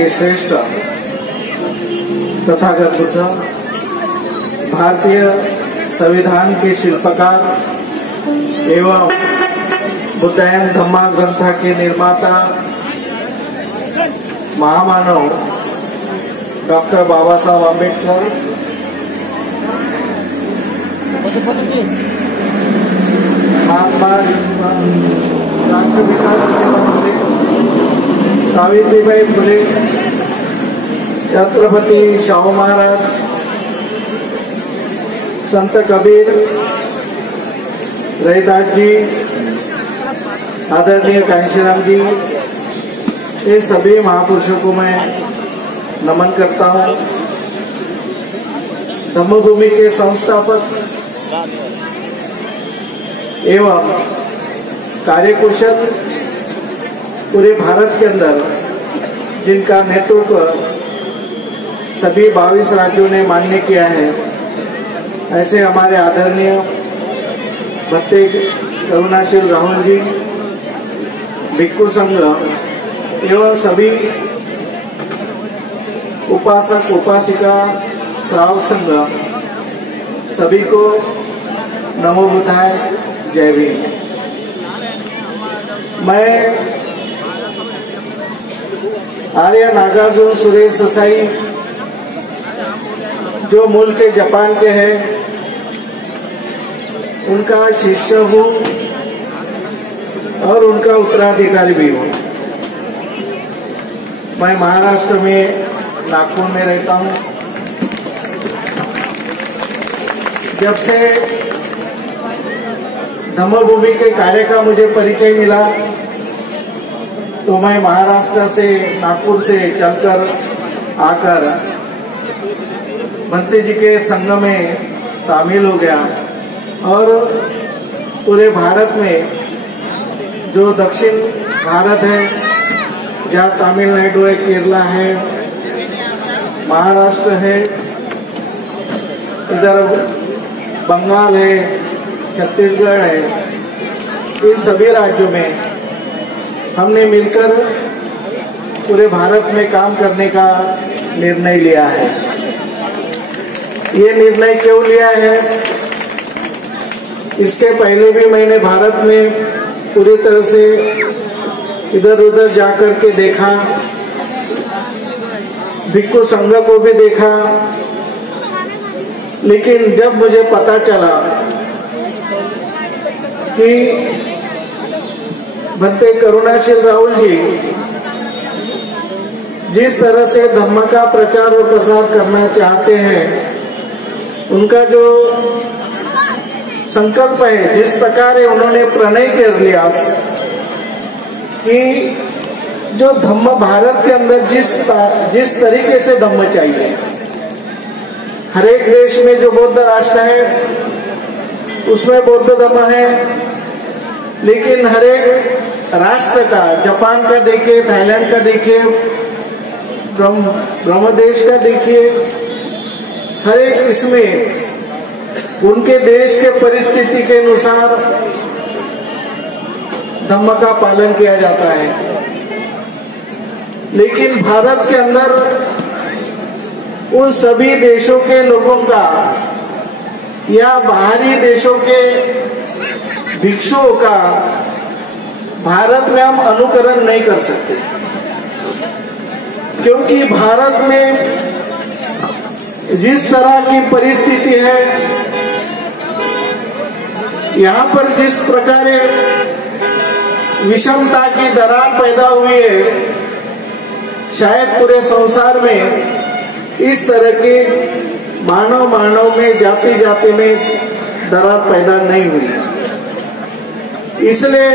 के श्रेष्ठ तथागत बुद्ध, भारतीय संविधान के शिल्पकार एवं बुद्धायन धम्मा ग्रंथ के निर्माता महामानव डॉक्टर बाबा साहब आंबेडकर, महात्मा राष्ट्रपिता सावित्रीबाई फुले, छत्रपति शाहू महाराज, संत कबीर, रैदास जी, आदरणीय कांशीराम जी, ये सभी महापुरुषों को मैं नमन करता हूँ। धम्मभूमि के संस्थापक एवं कार्यकुशल पूरे भारत के अंदर जिनका नेतृत्व सभी 22 राज्यों ने मान्य किया है, ऐसे हमारे आदरणीय भत्ते करुणाशील राहुल जी, भिक्खु संघ एवं सभी उपासक उपासिका श्रावक संघ, सभी को नमो बुद्धाय, जय भीम। मैं आर्य नागार्जुन सुरेश ससाई, जो मूल के जापान के हैं, उनका शिष्य हूँ और उनका उत्तराधिकारी भी हूँ। मैं महाराष्ट्र में नागपुर में रहता हूँ। जब से धम्मभूमि के कार्य का मुझे परिचय मिला तो मैं महाराष्ट्र से नागपुर से चलकर आकर भंते जी के संघ में शामिल हो गया और पूरे भारत में जो दक्षिण भारत है, जहाँ तमिलनाडु है, केरला है, महाराष्ट्र है, इधर बंगाल है, छत्तीसगढ़ है, इन सभी राज्यों में हमने मिलकर पूरे भारत में काम करने का निर्णय लिया है। ये निर्णय क्यों लिया है? इसके पहले भी मैंने भारत में पूरी तरह से इधर उधर जाकर के देखा, भिक्खु संघ को भी देखा, लेकिन जब मुझे पता चला कि भत्ते करुणाशील राहुल जी जिस तरह से धम्म का प्रचार और प्रसार करना चाहते हैं, उनका जो संकल्प है, जिस प्रकार उन्होंने प्रणय कर लिया कि जो धम्म भारत के अंदर जिस तरीके से धम्म चाहिए, हर एक देश में जो बौद्ध राष्ट्र है उसमें बौद्ध धम्म है, लेकिन हर एक राष्ट्र का, जापान का देखिए, थाईलैंड का देखिए, ब्रह्मदेश का देखिए, हर एक इसमें उनके देश के परिस्थिति के अनुसार धम्म का पालन किया जाता है। लेकिन भारत के अंदर उन सभी देशों के लोगों का या बाहरी देशों के भिक्षुओं का भारत में हम अनुकरण नहीं कर सकते, क्योंकि भारत में जिस तरह की परिस्थिति है, यहाँ पर जिस प्रकार विषमता की दरार पैदा हुई है, शायद पूरे संसार में इस तरह के मानव में जाति जाति में दरार पैदा नहीं हुई। इसलिए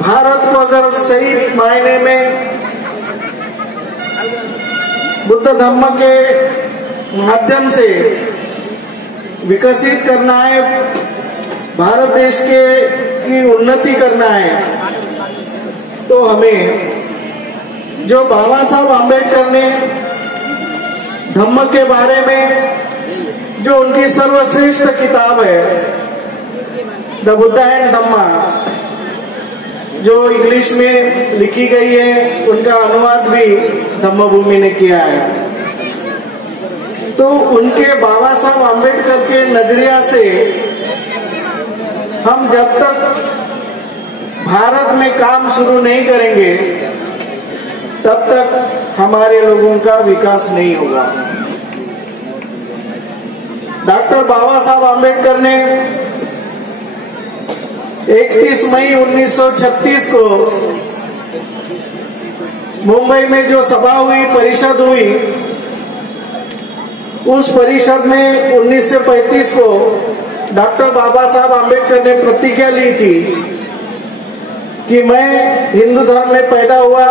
भारत को अगर सही मायने में बुद्ध धम्म के माध्यम से विकसित करना है, भारत देश की उन्नति करना है, तो हमें जो बाबा साहब आंबेडकर ने धम्म के बारे में जो उनकी सर्वश्रेष्ठ किताब है द बुद्धा एंड धम्मा, जो इंग्लिश में लिखी गई है उनका अनुवाद भी धम्मभूमि ने किया है। तो उनके बाबा साहब आम्बेडकर के नजरिया से हम जब तक भारत में काम शुरू नहीं करेंगे तब तक हमारे लोगों का विकास नहीं होगा। डॉक्टर बाबा साहब आम्बेडकर ने 31 मई 1936 को मुंबई में जो सभा हुई, परिषद हुई, उस परिषद में 1935 को डॉक्टर बाबा साहब आम्बेडकर ने प्रतिज्ञा ली थी कि मैं हिंदू धर्म में पैदा हुआ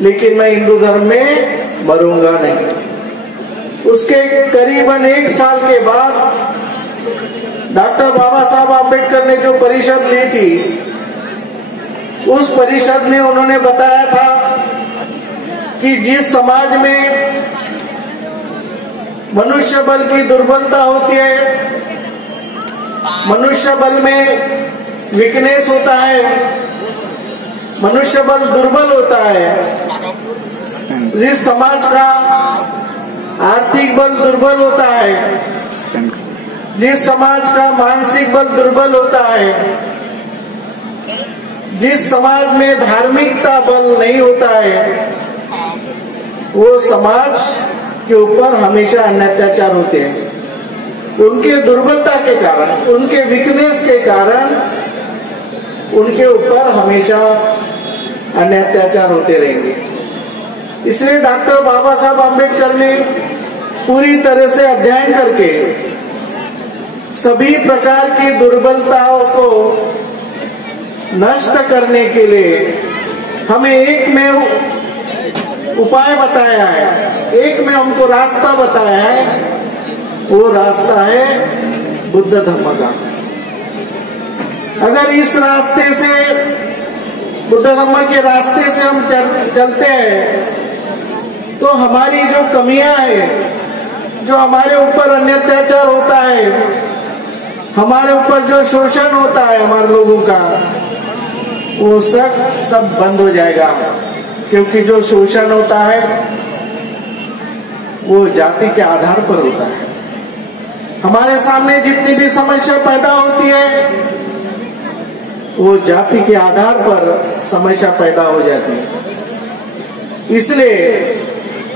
लेकिन मैं हिंदू धर्म में मरूंगा नहीं। उसके करीबन 1 साल के बाद डॉक्टर बाबा साहब आम्बेडकर ने जो परिषद ली थी, उस परिषद में उन्होंने बताया था कि जिस समाज में मनुष्य बल की दुर्बलता होती है, मनुष्य बल में वीकनेस होता है, मनुष्य बल दुर्बल होता है, जिस समाज का आर्थिक बल दुर्बल होता है, जिस समाज का मानसिक बल दुर्बल होता है, जिस समाज में धार्मिकता बल नहीं होता है, वो समाज के ऊपर हमेशा अत्याचार होते हैं। उनके दुर्बलता के कारण, उनके वीकनेस के कारण उनके ऊपर हमेशा अत्याचार होते रहेंगे। इसलिए डॉक्टर बाबा साहब आम्बेडकर ने पूरी तरह से अध्ययन करके सभी प्रकार की दुर्बलताओं को नष्ट करने के लिए हमें एक में उपाय बताया है, एक में हमको रास्ता बताया है। वो रास्ता है बुद्ध धम्म का। अगर इस रास्ते से, बुद्ध धम्म के रास्ते से हम चलते हैं तो हमारी जो कमियां हैं, जो हमारे ऊपर अत्याचार होता है, हमारे ऊपर जो शोषण होता है हमारे लोगों का, वो सब बंद हो जाएगा। क्योंकि जो शोषण होता है वो जाति के आधार पर होता है। हमारे सामने जितनी भी समस्या पैदा होती है वो जाति के आधार पर समस्या पैदा हो जाती है। इसलिए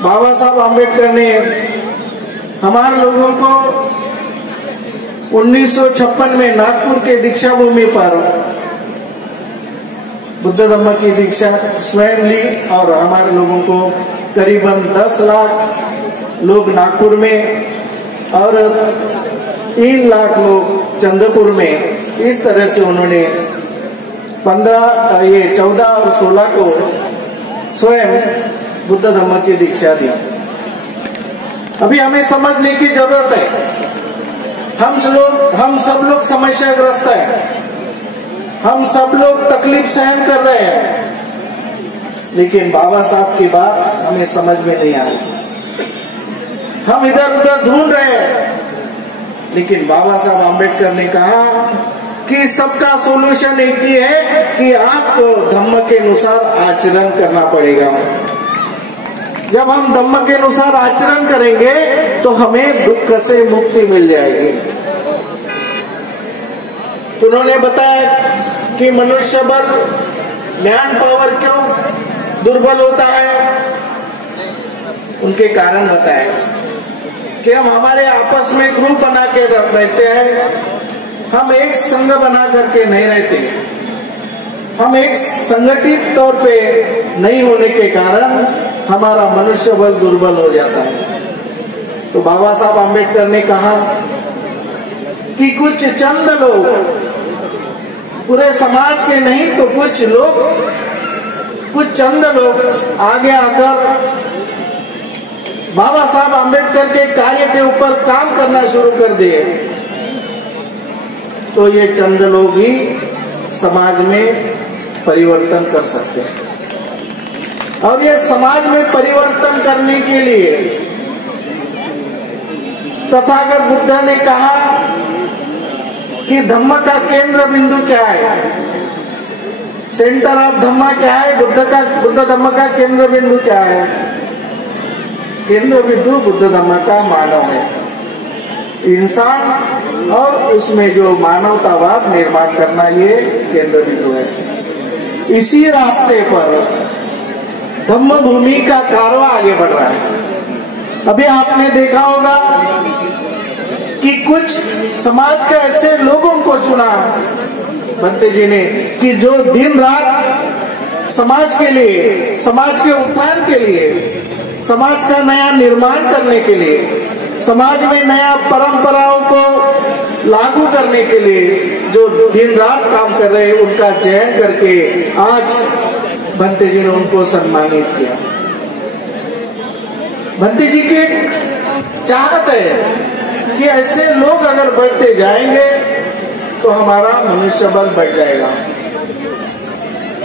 बाबा साहब आम्बेडकर ने हमारे लोगों को 1956 में नागपुर के दीक्षा भूमि पर बुद्ध धम्म की दीक्षा स्वयं ली और हमारे लोगों को करीबन 10 लाख लोग नागपुर में और 3 लाख लोग चंद्रपुर में, इस तरह से उन्होंने 14 और 16 को स्वयं बुद्ध धम्म की दीक्षा दी। अभी हमें समझने की जरूरत है, हम सब लोग समस्याग्रस्त है, हम सब लोग तकलीफ सहन कर रहे हैं, लेकिन बाबा साहब की बात हमें समझ में नहीं आ रही। हम इधर उधर ढूंढ रहे हैं, लेकिन बाबा साहब आम्बेडकर ने कहा कि सबका सोल्यूशन एक ही है कि आपको धम्म के अनुसार आचरण करना पड़ेगा। जब हम धम्म के अनुसार आचरण करेंगे तो हमें दुख से मुक्ति मिल जाएगी। उन्होंने बताया कि मनुष्य बल, मैन पावर क्यों दुर्बल होता है, उनके कारण बताए कि हम हमारे आपस में ग्रुप बना के रहते हैं, हम एक संघ बना करके नहीं रहते, हम एक संगठित तौर पे नहीं होने के कारण हमारा मनुष्य बल दुर्बल हो जाता है। तो बाबा साहब आम्बेडकर ने कहा कि कुछ चंद लोग, पूरे समाज के नहीं तो कुछ चंद लोग आगे आकर बाबा साहब आम्बेडकर के कार्य के ऊपर काम करना शुरू कर दिए, तो ये चंद लोग ही समाज में परिवर्तन कर सकते हैं। और ये समाज में परिवर्तन करने के लिए तथागत बुद्ध ने कहा कि धम्म का केंद्र बिंदु क्या है। सेंटर ऑफ धम्मा क्या है? बुद्ध धम्म का केंद्र बिंदु क्या है? केंद्र बिंदु बुद्ध धम्म का मानव है, इंसान, और उसमें जो मानवतावाद निर्माण करना, ये केंद्र बिंदु है। इसी रास्ते पर धम्म भूमि का कारवां आगे बढ़ रहा है। अभी आपने देखा होगा कि कुछ समाज के ऐसे लोगों को चुना भंते जी ने कि जो दिन रात समाज के लिए, समाज के उत्थान के लिए, समाज का नया निर्माण करने के लिए, समाज में नया परंपराओं को लागू करने के लिए जो दिन रात काम कर रहे हैं, उनका चयन करके आज भंते जी ने उनको सम्मानित किया। भंते जी की चाहत है कि ऐसे लोग अगर बढ़ते जाएंगे तो हमारा मनुष्य बल बढ़ जाएगा।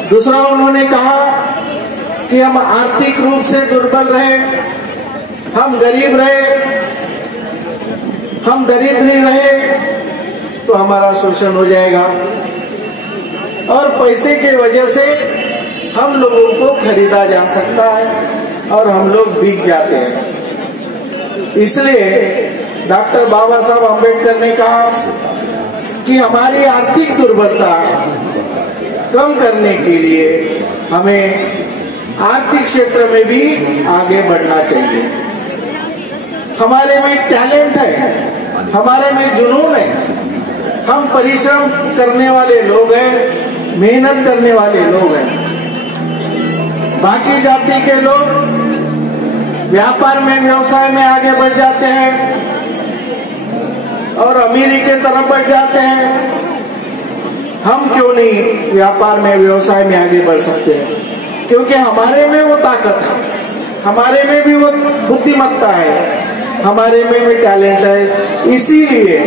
दूसरा, उन्होंने कहा कि हम आर्थिक रूप से दुर्बल रहे, हम गरीब रहे, हम दरिद्र रहे तो हमारा शोषण हो जाएगा, और पैसे के वजह से हम लोगों को खरीदा जा सकता है और हम लोग बिक जाते हैं। इसलिए डॉक्टर बाबा साहब अम्बेडकर ने कहा कि हमारी आर्थिक दुर्बलता कम करने के लिए हमें आर्थिक क्षेत्र में भी आगे बढ़ना चाहिए। हमारे में टैलेंट है, हमारे में जुनून है, हम परिश्रम करने वाले लोग हैं, मेहनत करने वाले लोग हैं। बाकी जाति के लोग व्यापार में, व्यवसाय में आगे बढ़ जाते हैं और अमीरी के तरफ बढ़ जाते हैं। हम क्यों नहीं व्यापार में, व्यवसाय में आगे बढ़ सकते हैं? क्योंकि हमारे में वो ताकत है, हमारे में भी वो बुद्धिमत्ता है, हमारे में भी टैलेंट है। इसीलिए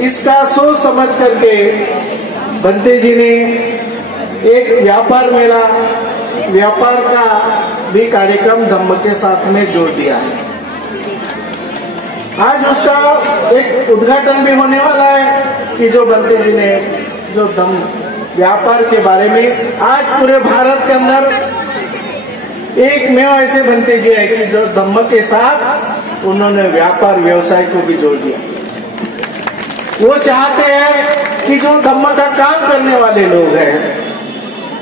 इसका सोच समझ करके भंते जी ने एक व्यापार मेला, व्यापार का भी कार्यक्रम धम्म के साथ में जोड़ दिया है। आज उसका एक उद्घाटन भी होने वाला है कि जो भंते जी ने जो धम्म व्यापार के बारे में, आज पूरे भारत के अंदर एक में ऐसे भंते जी है कि जो धम्म के साथ उन्होंने व्यापार व्यवसाय को भी जोड़ दिया। वो चाहते हैं कि जो धम्म का काम करने वाले लोग हैं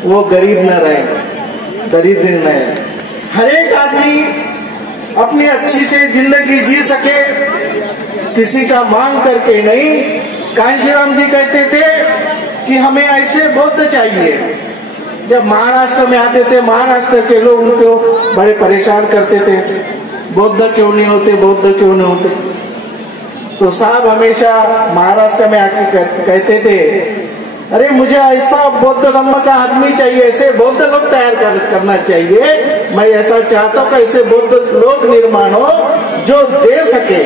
वो गरीब न रहे, दरिद्र न रहे, हर एक आदमी अपनी अच्छी से जिंदगी जी सके, किसी का मांग करके नहीं। कांशीराम जी कहते थे कि हमें ऐसे बौद्ध चाहिए। जब महाराष्ट्र में आते थे, महाराष्ट्र के लोग उनको बड़े परेशान करते थे, बौद्ध क्यों नहीं होते, बौद्ध क्यों नहीं होते। तो साहब हमेशा महाराष्ट्र में आके कहते थे, अरे मुझे ऐसा बौद्ध धम्म का आदमी चाहिए, ऐसे बौद्ध लोग तैयार करना चाहिए। मैं ऐसा चाहता हूँ कि ऐसे बौद्ध लोग निर्माण हो जो दे सके,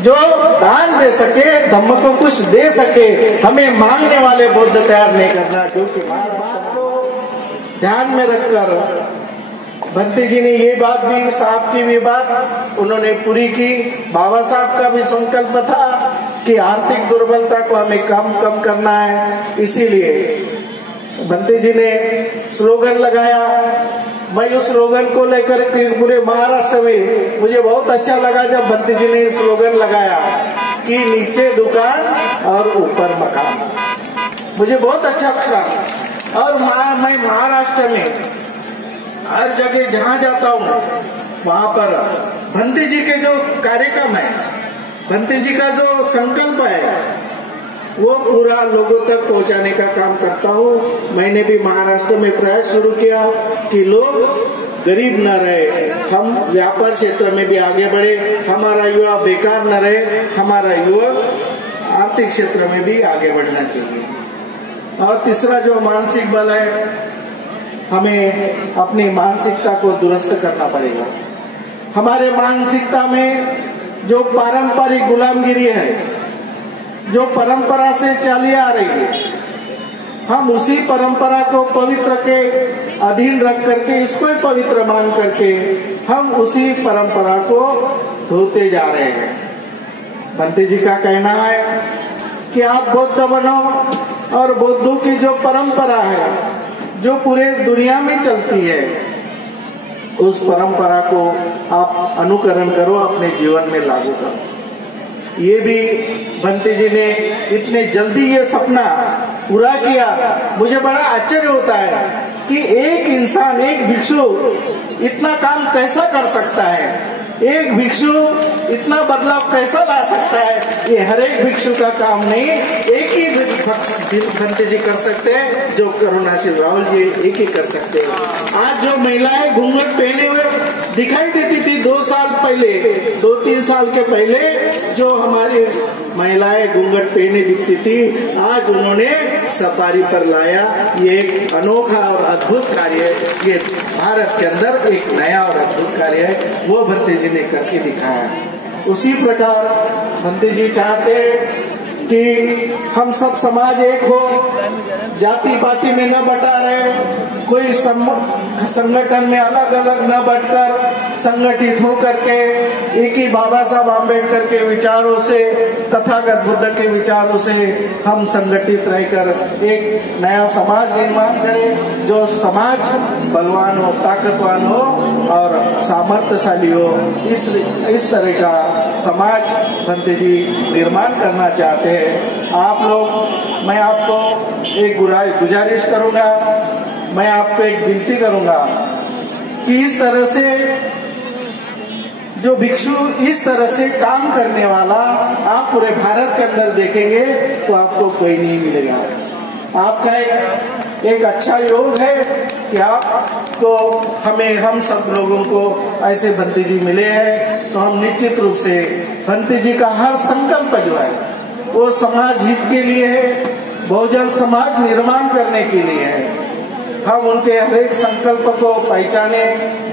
जो दान दे सके, धम्म को कुछ दे सके। हमें मांगने वाले बौद्ध तैयार नहीं करना। जो कि महाराष्ट्र को ध्यान में रखकर भंते जी ने ये बात भी, साहब की भी बात उन्होंने पूरी की। बाबा साहब का भी संकल्प था कि आर्थिक दुर्बलता को हमें कम करना है। इसीलिए भंते जी ने स्लोगन लगाया। मैं उस स्लोगन को लेकर पूरे महाराष्ट्र में, मुझे बहुत अच्छा लगा जब भंते जी ने स्लोगन लगाया कि नीचे दुकान और ऊपर मकान। मुझे बहुत अच्छा लगा। और मैं महाराष्ट्र में हर जगह जहां जाता हूं वहां पर भंते जी के जो कार्यक्रम है, भंते जी का जो संकल्प है, वो पूरा लोगों तक पहुंचाने का काम करता हूँ। मैंने भी महाराष्ट्र में प्रयास शुरू किया कि लोग गरीब न रहे, हम व्यापार क्षेत्र में भी आगे बढ़े, हमारा युवा बेकार न रहे, हमारा युवक आर्थिक क्षेत्र में भी आगे बढ़ना चाहिए। और तीसरा जो मानसिक बल है, हमें अपनी मानसिकता को दुरुस्त करना पड़ेगा। हमारे मानसिकता में जो पारंपरिक गुलामगिरी है, जो परंपरा से चली आ रही है, हम उसी परंपरा को पवित्र के अधीन रख करके, इसको ही पवित्र मान करके हम उसी परंपरा को ढोते जा रहे हैं। भंते जी का कहना है कि आप बौद्ध बनो, और बौद्धों की जो परंपरा है, जो पूरे दुनिया में चलती है, उस परंपरा को आप अनुकरण करो, अपने जीवन में लागू करो। ये भी भंते जी ने इतने जल्दी ये सपना पूरा किया। मुझे बड़ा आश्चर्य होता है कि एक इंसान, एक भिक्षु इतना काम कैसा कर सकता है, एक भिक्षु इतना बदलाव कैसा ला सकता है। ये हर एक भिक्षु का काम नहीं, एक ही भंते जी कर सकते हैं, जो करुणाशील राहुल जी एक ही कर सकते हैं। आज जो महिलाएं घूंघट पहने हुए दिखाई देती थी 2 साल पहले, 2-3 साल के पहले जो हमारी महिलाएं घूंघट पहने दिखती थी, आज उन्होंने सफारी पर लाया। ये एक अनोखा और अद्भुत कार्य है। ये भारत के अंदर एक नया और अद्भुत कार्य है, वो भंते जी ने करके दिखाया। उसी प्रकार भंते जी चाहते कि हम सब समाज एक हो, जाति पाति में न बटा रहे, कोई संगठन में अलग अलग न बटकर संगठित हो करके एक ही बाबा साहब आम्बेडकर के विचारों से, तथागत बुद्ध के विचारों से हम संगठित रहकर एक नया समाज निर्माण करें, जो समाज बलवान हो, ताकतवान हो और सामर्थ्यशाली हो। इस तरह का समाज भंते जी निर्माण करना चाहते हैं। आप लोग, मैं आपको एक गुजारिश करूंगा, मैं आपको एक विनती करूंगा कि इस तरह से जो भिक्षु इस तरह से काम करने वाला आप पूरे भारत के अंदर देखेंगे तो आपको कोई नहीं मिलेगा। आपका एक अच्छा योग है कि आपको, हम सब लोगों को ऐसे भंते जी मिले हैं, तो हम निश्चित रूप से भंते जी का हर संकल्प जो है वो समाज हित के लिए है, बहुजन समाज निर्माण करने के लिए है। हम उनके हर एक संकल्प को पहचाने,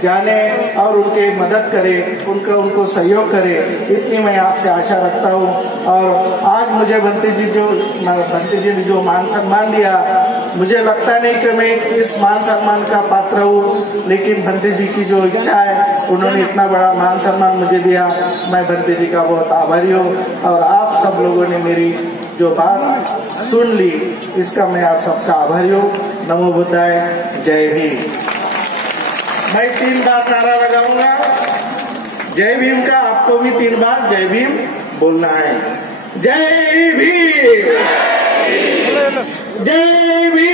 जाने और उनके मदद करें, उनको सहयोग करें, इतनी मैं आपसे आशा रखता हूँ। और आज मुझे भंते जी ने जो मान सम्मान दिया, मुझे लगता नहीं कि मैं इस मान सम्मान का पात्र हूँ, लेकिन भंते जी की जो इच्छा है, उन्होंने इतना बड़ा मान सम्मान मुझे दिया। मैं भंते जी का बहुत आभारी हूँ और आप सब लोगों ने मेरी जो बात सुन ली, इसका मैं आप सबका आभारी हूँ। नमो बुद्धाय, जय भीम। मैं 3 बार नारा लगाऊंगा जय भीम का, आपको भी 3 बार जय भीम बोलना है। जय भीम, जय भीम।